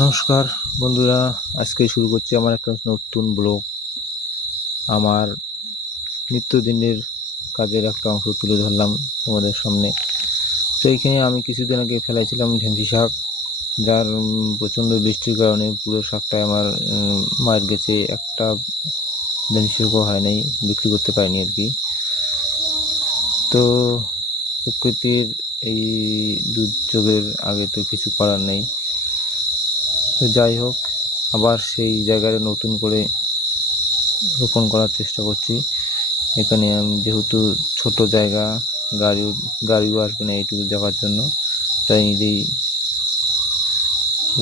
নমস্কার বন্ধুরা, আজকে শুরু করছি আমার একটা নতুন ব্লগ। আমার নিত্যদিনের কাজের একটা অংশ তুলে ধরলাম তোমাদের সামনে। তো এইখানে আমি কিছুদিন আগে ফেলাইছিলাম ঢেঁড়স শাক, যার প্রচণ্ড বৃষ্টির কারণে পুরো শাকটাই আমার মার গেছে। একটা ঢেঁড়স শাকও হয় নাই, বিক্রি করতে পারিনি আর কি। তো প্রকৃতির এই দুর্যোগের আগে তো কিছু করার নেই। তো যাই হোক, আবার সেই জায়গায় নতুন করে রোপণ করার চেষ্টা করছি। এখানে আমি যেহেতু ছোট জায়গা, গাড়িও আসবে না এইটুকু জায়গার জন্য, তাই নিজেই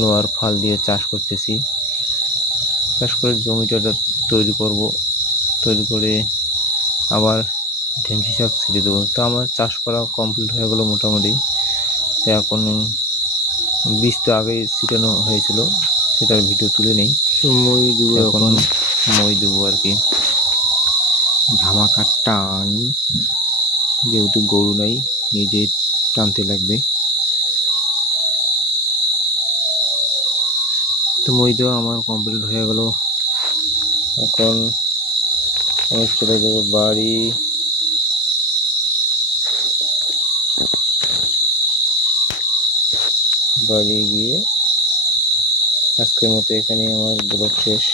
লোহার ফাল দিয়ে চাষ করতেছি। চাষ করে জমিটা তৈরি করে আবার ঢেঁড়স শাক ছেড়ে দেবো। তো আমার চাষ করা কমপ্লিট হয়ে গেলো মোটামুটি। তো এখন বীজ তো আগেই ছিটানো হয়েছিল, সেটার ভিডিও তুলে নেই। এখন মই দেবো আর কি। ধামাকার টান, যেহেতু গরু নাই, নিজে টানতে লাগবে। তো মই দেওয়া আমার কমপ্লিট হয়ে গেল। এখন আমি চলে যাবো বাড়ি। গিয়ে আজকের মতো এখানে আমার ব্লগ শেষ।